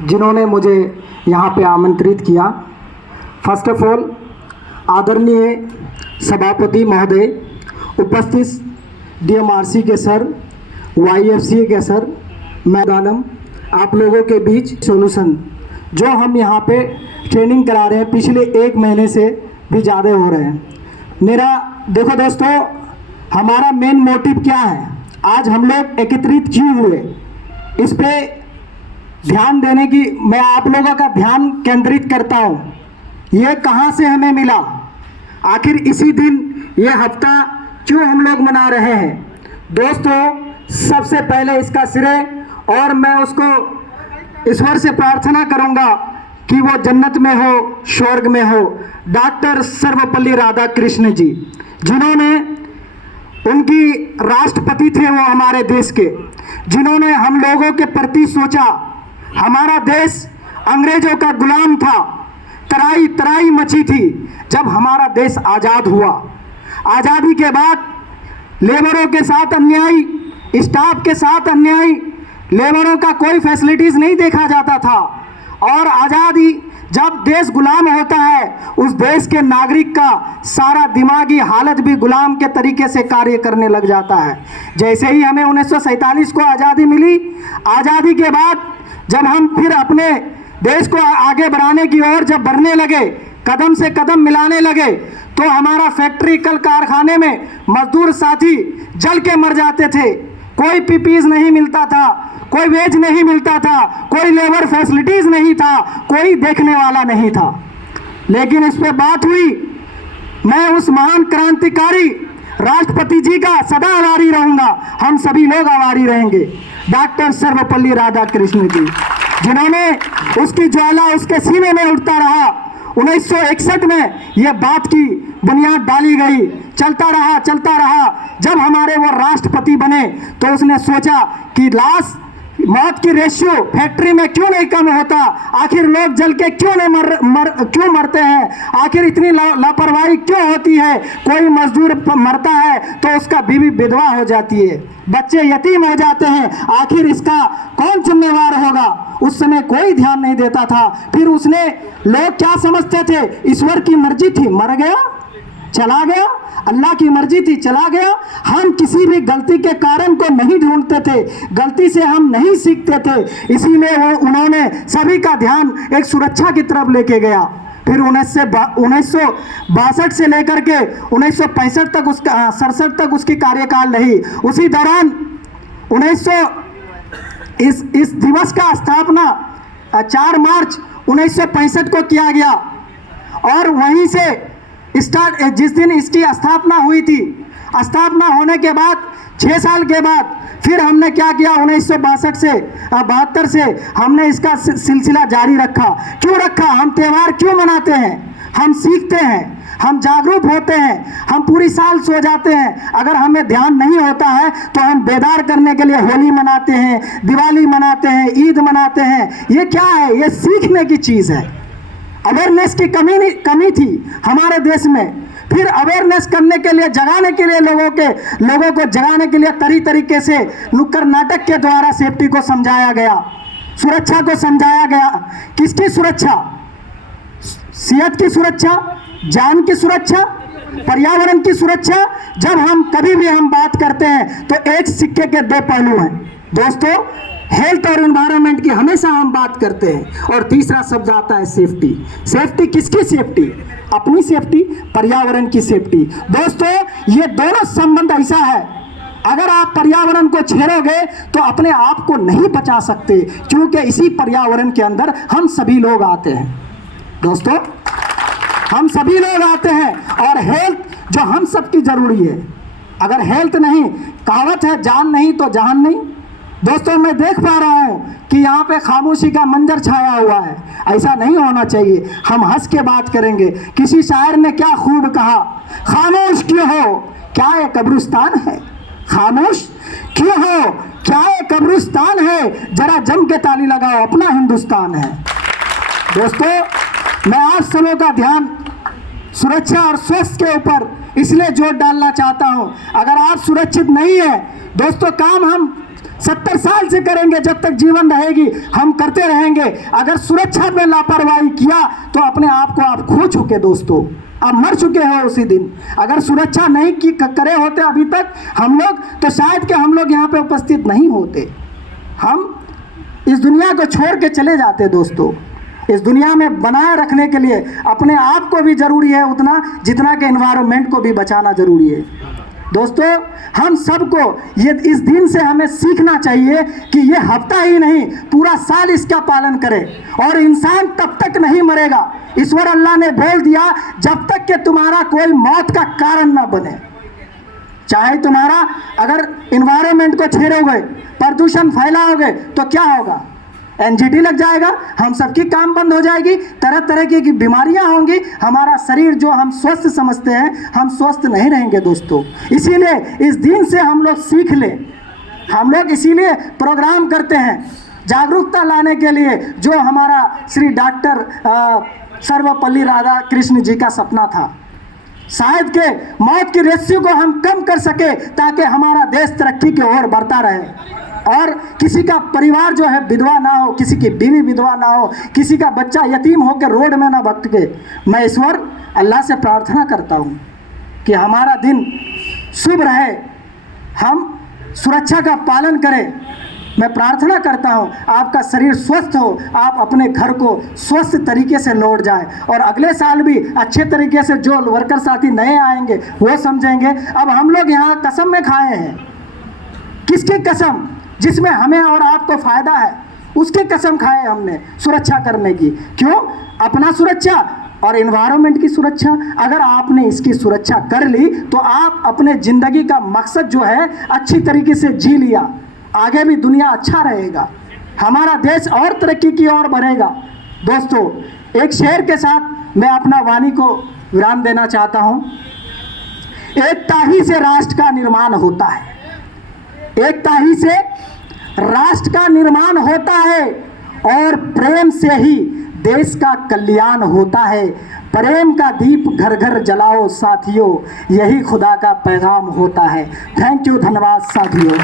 जिन्होंने मुझे यहाँ पे आमंत्रित किया। फर्स्ट ऑफ ऑल आदरणीय सभापति महोदय, उपस्थित डीएमआरसी के सर, वाईएफसीए के सर, मैदानम, आप लोगों के बीच सॉल्यूशन जो हम यहाँ पे ट्रेनिंग करा रहे हैं पिछले 1 महीने से भी ज़्यादा हो रहे हैं। मेरा देखो दोस्तों, हमारा मेन मोटिव क्या है, आज हम लोग एकत्रित क्यों हुए, इस पे ध्यान देने की मैं आप लोगों का ध्यान केंद्रित करता हूँ। ये कहाँ से हमें मिला, आखिर इसी दिन ये हफ्ता क्यों हम लोग मना रहे हैं। दोस्तों, सबसे पहले इसका श्रेय और मैं उसको ईश्वर से प्रार्थना करूंगा कि वो जन्नत में हो, स्वर्ग में हो, डॉक्टर सर्वपल्ली राधाकृष्ण जी, जिन्होंने उनकी राष्ट्रपति थे वो हमारे देश के, जिन्होंने हम लोगों के प्रति सोचा। हमारा देश अंग्रेजों का गुलाम था, तराई तराई मची थी। जब हमारा देश आज़ाद हुआ, आज़ादी के बाद लेबरों के साथ अन्याय, स्टाफ के साथ अन्याय, लेबरों का कोई फैसिलिटीज़ नहीं देखा जाता था। और आज़ादी, जब देश गुलाम होता है, उस देश के नागरिक का सारा दिमागी हालत भी गुलाम के तरीके से कार्य करने लग जाता है। जैसे ही हमें 1947 को आज़ादी मिली, आज़ादी के बाद जब हम फिर अपने देश को आगे बढ़ाने की ओर जब बढ़ने लगे, कदम से कदम मिलाने लगे, तो हमारा फैक्ट्री कल कारखाने में मजदूर साथी जल के मर जाते थे। कोई पीपीज नहीं मिलता था, कोई वेज नहीं मिलता था, कोई लेबर फैसिलिटीज नहीं था, कोई देखने वाला नहीं था। लेकिन इस पे बात हुई, मैं उस महान क्रांतिकारी राष्ट्रपति जी का सदा आभारी रहूंगा, हम सभी लोग आभारी रहेंगे, डॉक्टर सर्वपल्ली राधाकृष्ण जी, जिन्होंने उसकी ज्वाला उसके सीने में उठता रहा। 1961 में यह बात की बुनियाद डाली गई, चलता रहा। जब हमारे वो राष्ट्रपति बने तो उसने सोचा कि मौत की रेशियो फैक्ट्री में क्यों नहीं कम होता, आखिर लोग जल के क्यों नहीं क्यों मरते हैं, आखिर इतनी लापरवाही क्यों होती है। कोई मजदूर मरता है तो उसका बीवी विधवा हो जाती है, बच्चे यतीम हो जाते हैं, आखिर इसका कौन जिम्मेवार होगा। उस समय कोई ध्यान नहीं देता था। फिर उसने, लोग क्या समझते थे, ईश्वर की मर्जी थी, मर गया चला गया, अल्लाह की मर्जी थी, चला गया। हम किसी भी गलती के कारण को नहीं ढूंढते थे, गलती से हम नहीं सीखते थे। इसीलिए उन्होंने सभी का ध्यान एक सुरक्षा की तरफ लेके गया। फिर 1962 से लेकर के 1965 तक उसका 67 तक उसकी कार्यकाल रही। उसी दौरान इस दिवस का स्थापना 4 मार्च 1965 को किया गया। और वहीं से जिस दिन इसकी स्थापना हुई थी, स्थापना होने के बाद 6 साल के बाद फिर हमने क्या किया, 1962 से 72 से हमने इसका सिलसिला जारी रखा। क्यों रखा, हम त्यौहार क्यों मनाते हैं, हम सीखते हैं, हम जागरूक होते हैं, हम पूरी साल सो जाते हैं। अगर हमें ध्यान नहीं होता है तो हम बेदार करने के लिए होली मनाते हैं, दिवाली मनाते हैं, ईद मनाते हैं। ये क्या है, ये सीखने की चीज़ है। अवेयरनेस की कमी थी हमारे देश में। फिर अवेयरनेस करने के लिए, जगाने के लिए, लोगों को जगाने के लिए तरीके से नुक्कड़ नाटक के द्वारा सेफ्टी को समझाया गया, सुरक्षा को समझाया गया। किसकी सुरक्षा, सेहत की सुरक्षा, जान की सुरक्षा, पर्यावरण की सुरक्षा। जब हम कभी भी हम बात करते हैं तो एक सिक्के के 2 पहलू हैं दोस्तों। हेल्थ और एनवायरनमेंट की हमेशा हम बात करते हैं, और तीसरा शब्द आता है सेफ्टी। सेफ्टी किसकी सेफ्टी, अपनी सेफ्टी, पर्यावरण की सेफ्टी। दोस्तों, ये दोनों संबंध ऐसा है, अगर आप पर्यावरण को छेड़ोगे तो अपने आप को नहीं बचा सकते, क्योंकि इसी पर्यावरण के अंदर हम सभी लोग आते हैं। दोस्तों, हम सभी लोग आते हैं, और हेल्थ जो हम सबकी जरूरी है। अगर हेल्थ नहीं, कहावत है जान नहीं तो जहान नहीं। दोस्तों, मैं देख पा रहा हूँ कि यहाँ पे खामोशी का मंजर छाया हुआ है, ऐसा नहीं होना चाहिए। हम हंस के बात करेंगे। किसी शायर ने क्या खूब कहा, खामोश क्यों हो, क्या ये कब्रिस्तान है, खामोश क्यों हो, क्या ये कब्रिस्तान है, जरा जम के ताली लगाओ, अपना हिंदुस्तान है। दोस्तों, मैं आप सबों का ध्यान सुरक्षा और स्वास्थ्य के ऊपर इसलिए जोर डालना चाहता हूं। अगर आप सुरक्षित नहीं है दोस्तों, काम हम 70 साल से करेंगे, जब तक जीवन रहेगी हम करते रहेंगे। अगर सुरक्षा में लापरवाही किया तो अपने आप को आप खो चुके दोस्तों, आप मर चुके हो उसी दिन। अगर सुरक्षा नहीं की करे होते अभी तक हम लोग, तो शायद कि हम लोग यहाँ पे उपस्थित नहीं होते, हम इस दुनिया को छोड़ के चले जाते दोस्तों। इस दुनिया में बनाए रखने के लिए अपने आप को भी ज़रूरी है उतना जितना कि एनवायरनमेंट को भी बचाना ज़रूरी है दोस्तों। हम सबको ये इस दिन से हमें सीखना चाहिए कि ये हफ्ता ही नहीं पूरा साल इसका पालन करें। और इंसान तब तक नहीं मरेगा, ईश्वर अल्लाह ने बोल दिया, जब तक कि तुम्हारा कोई मौत का कारण ना बने। चाहे तुम्हारा अगर इन्वायरमेंट को छेड़ोगे, प्रदूषण फैलाओगे तो क्या होगा, एनजीटी लग जाएगा, हम सबकी काम बंद हो जाएगी, तरह तरह की बीमारियां होंगी, हमारा शरीर जो हम स्वस्थ समझते हैं हम स्वस्थ नहीं रहेंगे दोस्तों। इसीलिए इस दिन से हम लोग सीख लें, हम लोग इसीलिए प्रोग्राम करते हैं जागरूकता लाने के लिए, जो हमारा श्री डॉक्टर सर्वपल्ली राधाकृष्ण जी का सपना था। शायद के मौत की रेशियो को हम कम कर सके ताकि हमारा देश तरक्की की ओर बढ़ता रहे और किसी का परिवार जो है विधवा ना हो, किसी की बीवी विधवा ना हो, किसी का बच्चा यतीम होकर रोड में ना भटके। मैं ईश्वर अल्लाह से प्रार्थना करता हूँ कि हमारा दिन शुभ रहे, हम सुरक्षा का पालन करें। मैं प्रार्थना करता हूँ आपका शरीर स्वस्थ हो, आप अपने घर को स्वस्थ तरीके से लौट जाएं और अगले साल भी अच्छे तरीके से जो वर्कर साथी नए आएंगे वो समझेंगे। अब हम लोग यहाँ कसम में खाए हैं, किसकी कसम, जिसमें हमें और आपको फ़ायदा है उसकी कसम खाए हमने सुरक्षा करने की। क्यों, अपना सुरक्षा और एनवायरनमेंट की सुरक्षा। अगर आपने इसकी सुरक्षा कर ली तो आप अपने ज़िंदगी का मकसद जो है अच्छी तरीके से जी लिया, आगे भी दुनिया अच्छा रहेगा, हमारा देश और तरक्की की ओर बढ़ेगा। दोस्तों, एक शेर के साथ मैं अपना वाणी को विराम देना चाहता हूँ। एकता ही से राष्ट्र का निर्माण होता है, एकता ही से राष्ट्र का निर्माण होता है और प्रेम से ही देश का कल्याण होता है। प्रेम का दीप घर घर जलाओ साथियों, यही खुदा का पैगाम होता है। थैंक यू, धन्यवाद साथियों।